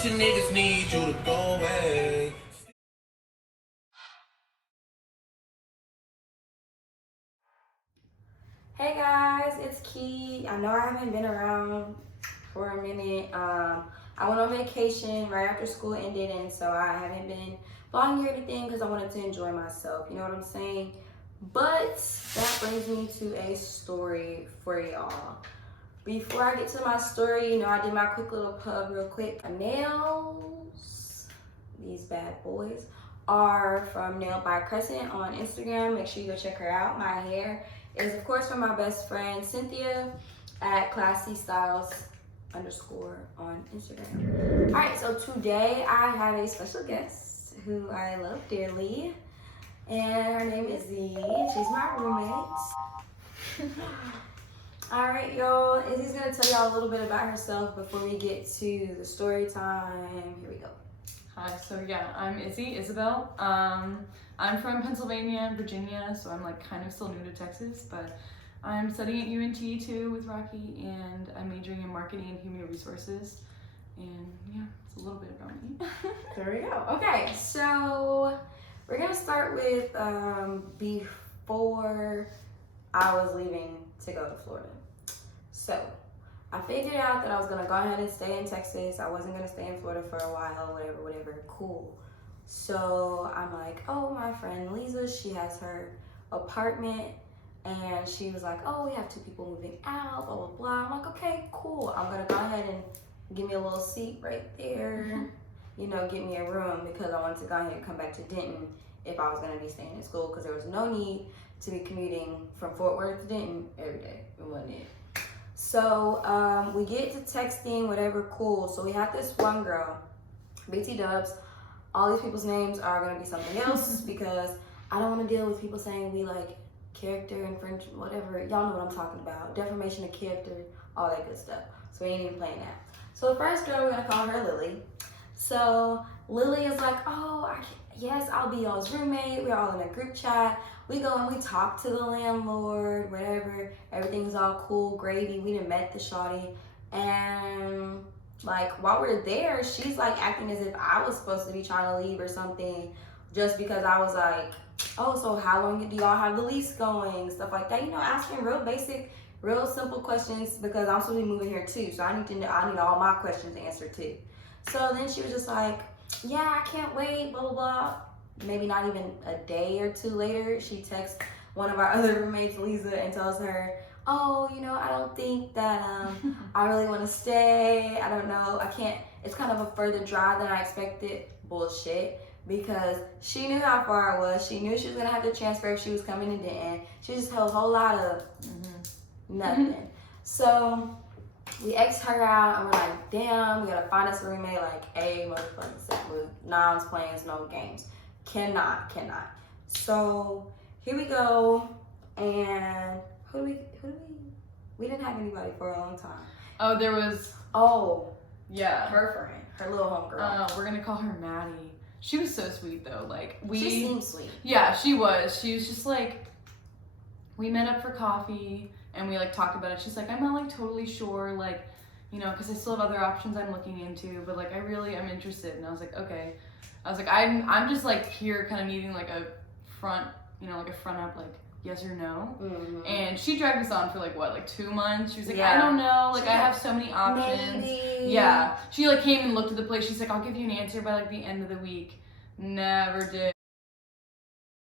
bunch of niggas need you to go away. Hey guys, it's Key. I know I haven't been around for a minute. I went on vacation right after school ended, and so I haven't been vlogging or anything because I wanted to enjoy myself. You know what I'm saying? But that brings me to a story for y'all. Before I get to my story, you know, I did my quick little pub real quick. My nails, these bad boys, are from Nailed by Crescent on Instagram. Make sure you go check her out. My hair is, of course, from my best friend Cynthia at ClassyStyles_ on Instagram. All right, so today I have a special guest who I love dearly, and her name is Z. She's my roommate. All right, y'all. Izzy's gonna tell y'all a little bit about herself before we get to the story time. Here we go. Hi, so yeah, I'm Izzy, Isabel. I'm from Pennsylvania, Virginia, so I'm like kind of still new to Texas, but I'm studying at UNT too with Rocky, and I'm majoring in marketing and human resources. And yeah, it's a little bit about me. There we go. Okay, so we're gonna start with before I was leaving to go to Florida. So I figured out that I was gonna go ahead and stay in Texas. I wasn't gonna stay in Florida for a while, whatever, cool. So I'm like, oh, my friend Lisa, she has her apartment, and she was like, oh, we have 2 people moving out, blah, blah, blah. I'm like, okay, cool. I'm gonna go ahead and give me a little seat right there, you know, get me a room, because I wanted to go ahead and come back to Denton if I was gonna be staying in school, because there was no need to be commuting from Fort Worth to Denton every day. It wasn't it. So we get to texting, whatever, cool. So we have this one girl, BT Dubs. All these people's names are gonna be something else because I don't wanna deal with people saying we like character infringement, whatever. Y'all know what I'm talking about. Defamation of character, all that good stuff. So we ain't even playing that. So the first girl, we're gonna call her Lily. So Lily is like, oh, yes, I'll be y'all's roommate. We're all in a group chat. We go and we talk to the landlord, whatever. Everything's all cool, gravy. We done met the shawty. And like while we're there, she's like acting as if I was supposed to be trying to leave or something, just because I was like, oh, so how long do y'all have the lease going? Stuff like that. You know, asking real basic, real simple questions, because I'm supposed to be moving here too. So I need all my questions answered too. So then she was just like, yeah, I can't wait, blah, blah, blah. Maybe not even a day or 2 later, she texts one of our other roommates, Lisa, and tells her, oh, you know, I don't think that I really want to stay. I don't know. I can't. It's kind of a further drive than I expected. Bullshit. Because she knew how far I was. She knew she was going to have to transfer if she was coming to Denton. She just had a whole lot of nothing. So we X'd her out, and we're like, damn, we got to find us a roommate, like, a motherfucking set with noms, plans, no games. Cannot. So here we go, and who do we didn't have anybody for a long time. Oh, there was, yeah, her friend, her little homegirl. We're gonna call her Maddie. She was so sweet though. Like she seemed sweet. Yeah, she was just like, we met up for coffee and we like talked about it. She's like, I'm not like totally sure, like, you know, because I still have other options I'm looking into, but like I really am interested. And I was like, okay. I was like, I'm just like here kind of needing like a front, you know, like a front up, like yes or no. Mm-hmm. And she dragged us on for like 2 months. She was like, I don't know, like I have so many options. Maybe. Yeah. She like came and looked at the place. She's like, I'll give you an answer by like the end of the week. Never did.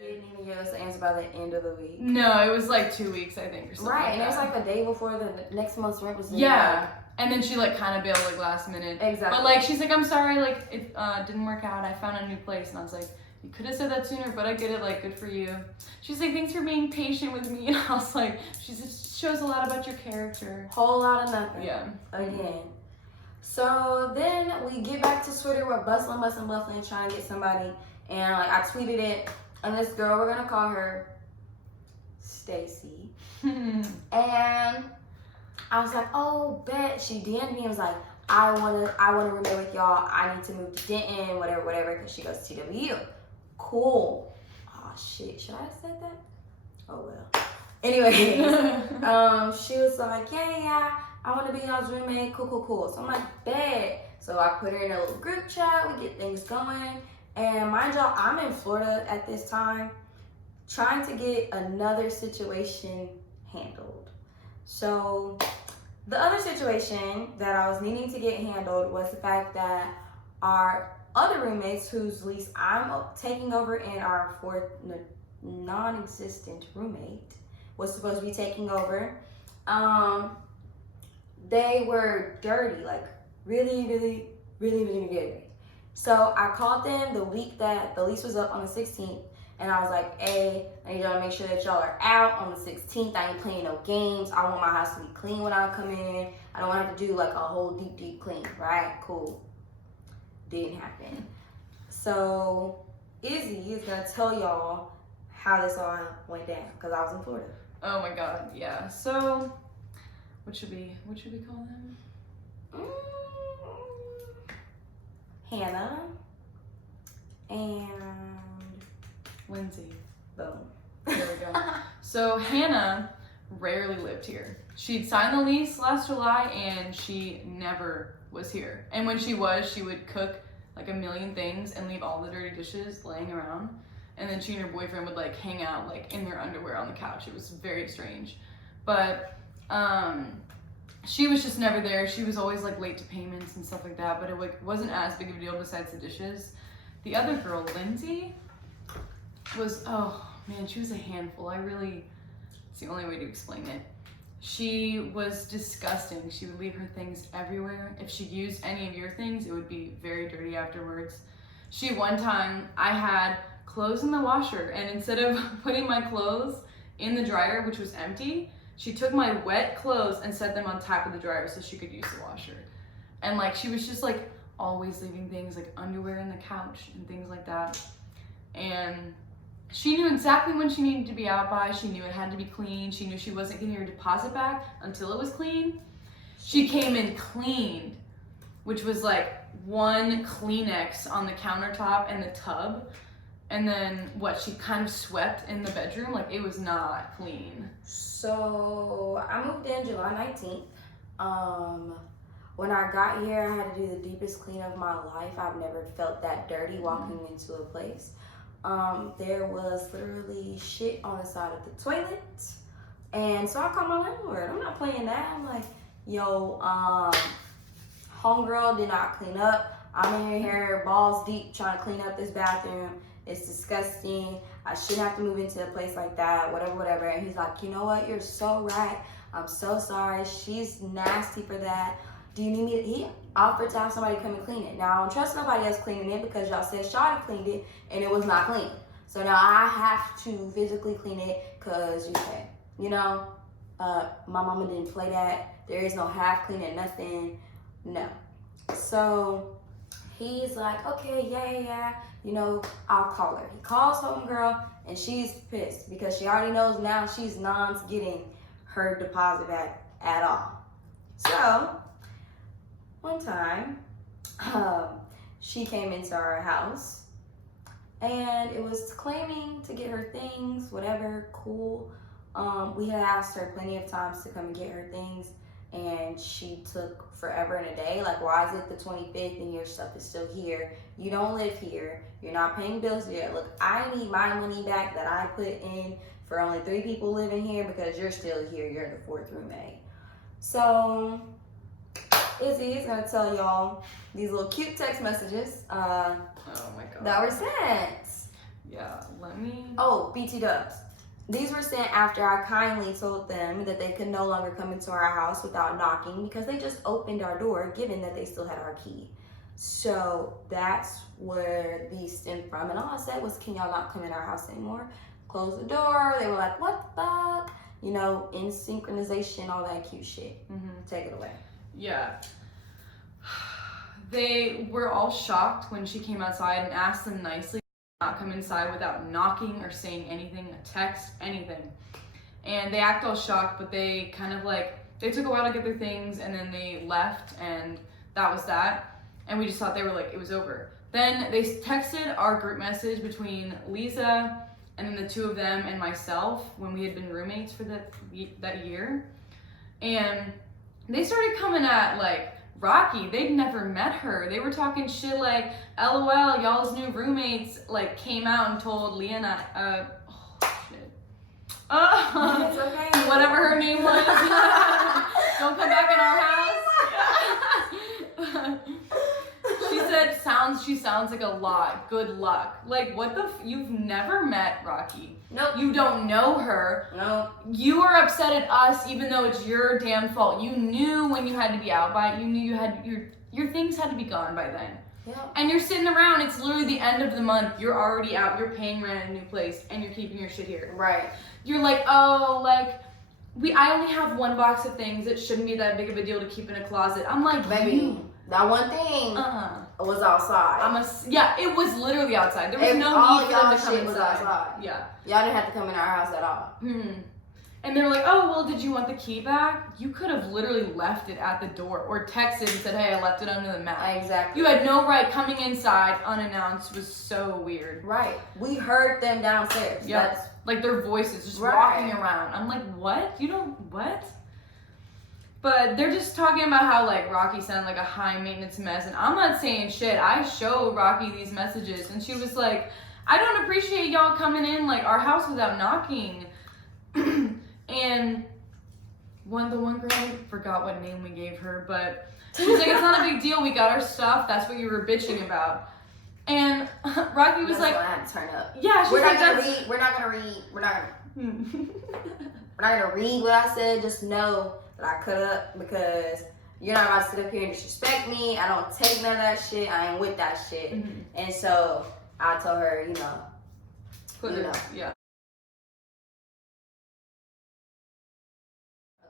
Didn't even give us the answer by the end of the week. No, it was like 2 weeks, I think, or something. Right, and it was like the day before the next month's rent was due. Yeah. And then she like kind of bailed like last minute. Exactly. But like she's like, I'm sorry, like it didn't work out. I found a new place. And I was like, you could have said that sooner, but I get it, like good for you. She's like, thanks for being patient with me. And I was like, she just shows a lot about your character. Whole lot of nothing. Yeah. Again. So then we get back to Twitter. We're bustling, trying to get somebody. And like I tweeted it. And this girl, we're gonna call her Stacy. And I was like, oh, bet. She DM'd me and was like, I wanna roommate with y'all. I need to move to Denton, whatever, because she goes to TWU. Cool. Oh shit, should I have said that? Oh well. Anyways, she was like, yeah, I want to be y'all's roommate. Cool. So I'm like, bet. So I put her in a little group chat, we get things going. And mind y'all, I'm in Florida at this time, trying to get another situation handled. So the other situation that I was needing to get handled was the fact that our other roommates, whose lease I'm taking over, and our fourth non-existent roommate was supposed to be taking over, they were dirty, like really dirty. So I called them the week that the lease was up on the 16th, and I was like, hey, I need y'all to make sure that y'all are out on the 16th. I ain't playing no games. I want my house to be clean when I come in. I don't want to have to do like a whole deep clean, right? Cool. Didn't happen. So Izzy is gonna tell y'all how this all went down, because I was in Florida. Oh my god, yeah. So what should we call them? Hannah and Lindsay. boom. There we go. So Hannah rarely lived here. She'd signed the lease last July and she never was here. And when she was, she would cook like a million things and leave all the dirty dishes laying around. And then she and her boyfriend would like hang out like in their underwear on the couch. It was very strange. But she was just never there. She was always like late to payments and stuff like that, but it wasn't as big of a deal besides the dishes. The other girl, Lindsay, was, oh man, she was a handful. It's the only way to explain it. She was disgusting. She would leave her things everywhere. If she used any of your things, it would be very dirty afterwards. One time, I had clothes in the washer, and instead of putting my clothes in the dryer, which was empty, she took my wet clothes and set them on top of the dryer so she could use the washer. And like, she was just like always leaving things like underwear in the couch and things like that. And she knew exactly when she needed to be out by. She knew it had to be clean. She knew she wasn't getting her deposit back until it was clean. She came in cleaned, which was like one Kleenex on the countertop and the tub. And then she kind of swept in the bedroom. Like, it was not clean. So I moved in July 19th. When I got here, I had to do the deepest clean of my life. I've never felt that dirty walking into a place. There was literally shit on the side of the toilet. And so I called my landlord. I'm not playing that. I'm like, yo, homegirl did not clean up. I'm in here balls deep trying to clean up this bathroom. It's disgusting. I shouldn't have to move into a place like that, whatever. And he's like, you know what? You're so right. I'm so sorry. She's nasty for that. Do you need me to? He offered to have somebody come and clean it. Now, I don't trust nobody else cleaning it because y'all said Shawty cleaned it and it was not clean. So now I have to physically clean it because you said, my mama didn't play that. There is no half cleaning, nothing. No. So he's like, okay, yeah. I'll call her. He calls homegirl, and she's pissed because she already knows now she's not getting her deposit back at all. So, one time, she came into our house, and it was claiming to get her things, whatever, cool. We had asked her plenty of times to come and get her things, and she took forever and a day. Like, why is it the 25th and your stuff is still here? You don't live here. You're not paying bills here. Look, I need my money back that I put in for only 3 people living here because you're still here. You're the 4th roommate. So Izzy is going to tell y'all these little cute text messages oh my god, that were sent. Yeah, let me... Oh, BT dubs. These were sent after I kindly told them that they could no longer come into our house without knocking because they just opened our door, given that they still had our key. So that's where these stemmed from. And all I said was, can y'all not come in our house anymore? Close the door. They were like, what the fuck? In synchronization, all that cute shit. Mm-hmm. Take it away. Yeah. They were all shocked when she came outside and asked them nicely not come inside without knocking or saying anything, a text, anything. And they act all shocked, but they kind of they took a while to get their things and then they left and that was that. And we just thought it was over. Then they texted our group message between Lisa and then the 2 of them and myself when we had been roommates for that year. And they started coming at Rocky, they'd never met her. They were talking shit like, LOL, y'all's new roommates like came out and told Leah and I, It's okay. whatever her name was. Don't come back in our house. She sounds like a lot. Good luck. Like, what the you've never met Rocky. Nope. You don't know her. Nope. You are upset at us even though it's your damn fault. You knew when you had to be out by it. You knew you had your things had to be gone by then. Yeah. And you're sitting around, it's literally the end of the month. You're already out, you're paying rent at a new place, and you're keeping your shit here. Right. You're like, oh, like, I only have one box of things. It shouldn't be that big of a deal to keep in a closet. I'm like, baby, that one thing was outside. Yeah, it was literally outside. There was no all need for them y'all to come shit was inside. outside. Yeah. Y'all didn't have to come in our house at all. And they were like, oh, well, did you want the key back? You could have literally left it at the door or texted and said, hey, I left it under the mat. Exactly. You had no right coming inside unannounced. Was so weird. Right. We heard them downstairs. Yeah. That's like their voices just right. walking around. I'm like, what? You don't, what? But they're just talking about how like Rocky sounded like a high maintenance mess. And I'm not saying shit. I showed Rocky these messages and she was like, I don't appreciate y'all coming in like our house without knocking. And the one girl, I forgot what name we gave her, but she's like, it's not a big deal. We got our stuff. That's what you were bitching about. And Rocky was like, I had to turn up. Yeah, she's we're like, not gonna read what I said. Just know that I cut up because you're not about to sit up here and disrespect me. I don't take none of that shit. I ain't with that shit. And so I told her, yeah.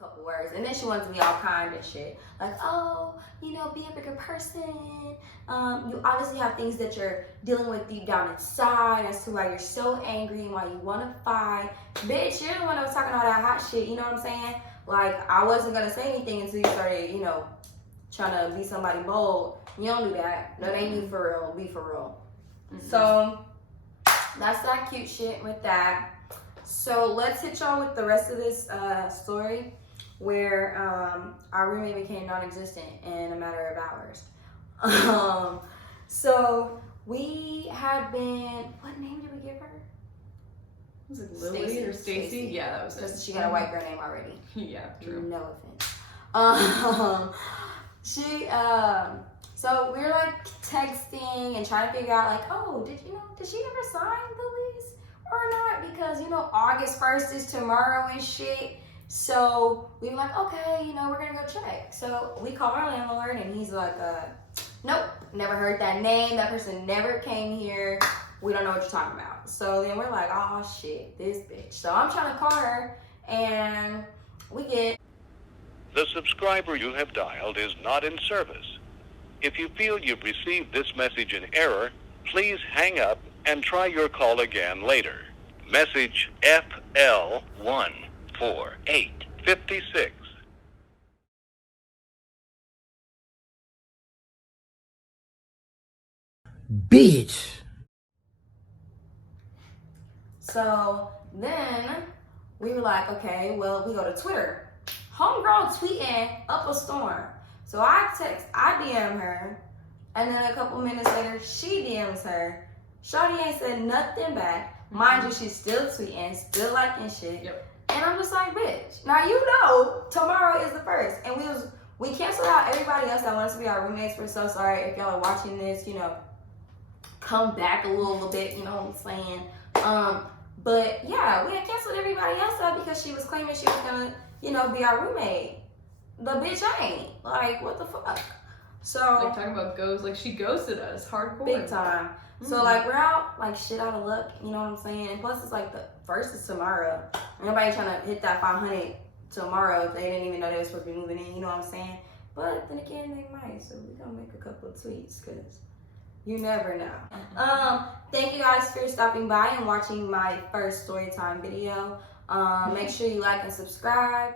Couple words, and then she wanted to be all kind and shit, like, oh, be a bigger person. You obviously have things that you're dealing with deep down inside as to why you're so angry and why you want to fight. Bitch, you're the one that was talking all that hot shit. You know what I'm saying? Like, I wasn't gonna say anything until you started, trying to be somebody bold. You don't do that. No, they ain't for real. Be for real. So that's that cute shit with that. So let's hit y'all with the rest of this story, where our roommate became non-existent in a matter of hours. So we had been, what name did we give her? Was it Lily or Stacy? Yeah, that was it. Because she got a white girl name already. Yeah, true. No offense. So we were like texting and trying to figure out like, oh, did she ever sign the lease or not? Because August 1st is tomorrow and shit. So we were like, okay, we're gonna go check. So we called our landlord and he's like, nope, never heard that name. That person never came here. We don't know what you're talking about. So then we're like, oh shit, this bitch. So I'm trying to call her and we get, the subscriber you have dialed is not in service. If you feel you've received this message in error, please hang up and try your call again later. Message FL14856. Bitch. so then we were like, okay, well, we go to Twitter. Homegirl tweeting up a storm. So I DM her, and then a couple minutes later, she DMs her. Shawty ain't said nothing back. Mind you, she's still tweeting, still liking shit. Yep. And I'm just like, bitch. Now tomorrow is the 1st, and we canceled out everybody else that wants to be our roommates. We're so sorry if y'all are watching this. Come back a little bit. You know what I'm saying? But yeah, we had canceled everybody else out because she was claiming she was gonna, be our roommate. The bitch ain't. Like, what the fuck? So like talking about like she ghosted us hardcore. big time. So like we're out like shit out of luck, you know what I'm saying? And plus it's like the 1st is tomorrow. Nobody trying to hit that 500 tomorrow if they didn't even know they were supposed to be moving in, you know what I'm saying? But then again, they might, so we're gonna make a couple of tweets because you never know. Thank you guys for stopping by and watching my first story time video. Make sure you like and subscribe.